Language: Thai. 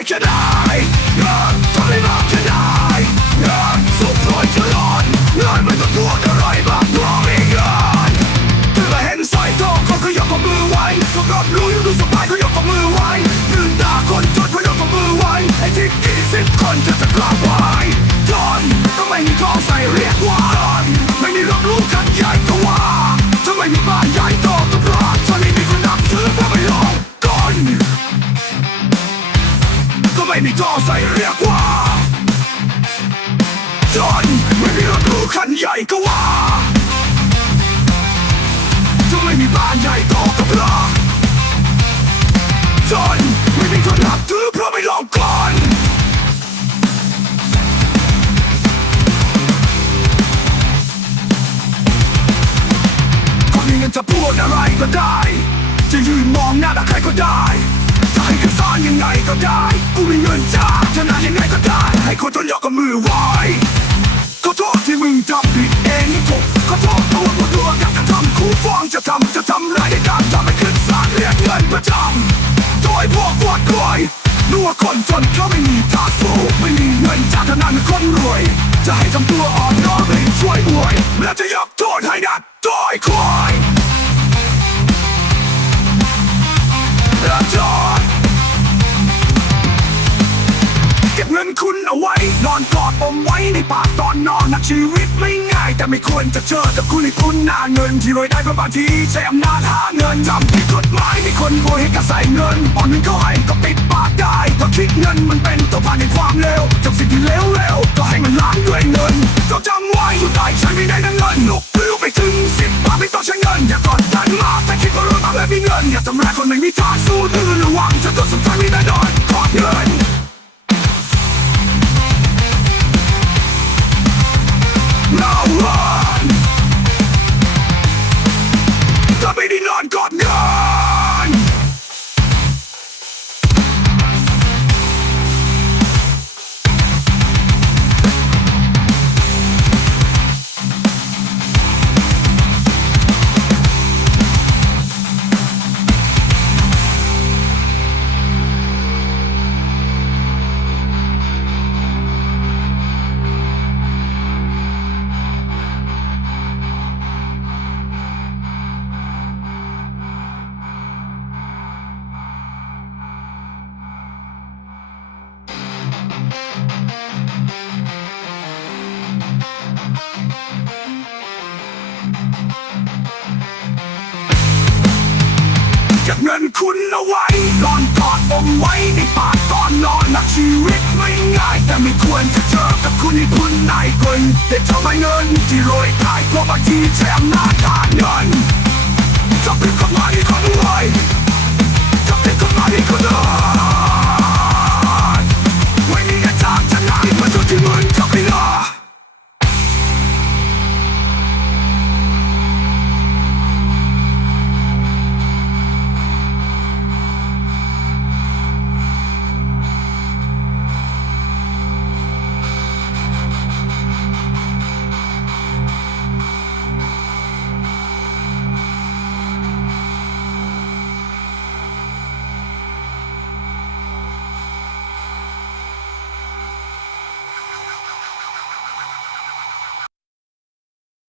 I can lie ม่มีทอใส่เรียกว่าจนไม่มีรถรูคันใหญ่ก็ว่าจะไม่มีบ้านใหญ่โตก็เพราจนไม่มีคนรับถือเพราะไม่ลองก่อนคนมีเงินจะพูดอะไรก็ได้ จะยืนมองหน้าใครก็ได้ ไงก็ได้ กูมีเงินจ้าจะนานยังไงก็ได้ ให้คนจนยกกับมือไหวขอโทษที่มึงทำผิดเองกูขอโทษตัวกูตัวอยากจะทำคู่ฟ้องจะทำจะทำไรได้การทำให้ขึ้นศาลเรียกเงินประจำโดยพวกปวดกลวยรู้ว่าคนจนเขาไม่มีทางสู้ไม่มีเงินจากธนาคารคนรวย จะให้ทำตัวอ่อนน้อมไม่ช่วยบวย แล้จะยกโทษให้ดัดโดยควายแล้วจอด นอนกอดอมไว้ในปากตอนนอนนะชีวิตไม่ง่าย แต่ไม่ควรจะเจอกับคุณให้คุณหน้าเงิน ที่รวยได้เพราะบางทีใช้อำนาจหาเงินทำผิดกฎหมายมีคนโวยให้กระใส่เงินอ่อนเงินเขาให้ก็ปิดปากได้เพราคิดเงินมันเป็นตัวผ่านในความเร็วจากสิ่งที่เลวเร็วๆก็ให้มันล้างด้วยเงินจงจำไว้สุดท้ายใช้ไม่ได้นะเงินหนุกปลิวไปถึงสิบบาทไม่ต้องใช้เงินอย่ากดดันมากแต่คิดว่าเรื่องมาแล้วมีเงินอย่าทำร้ายคนไม่มีทางสู้ดื้อระวังจะตัวสุดท้ายไม่ได้ เก็บเงินคุณเอาไว้นอนกอดอมไว้ในปากตอนนอนนักชีวิตไม่ง่าย แต่ไม่ควรจะเจอกับคุณที่คุณนายคนแต่ทำไมเงินที่โรยขายเพราะบางทีใช้อำนาจการเงินจะเป็นคนหมายที่คนรวย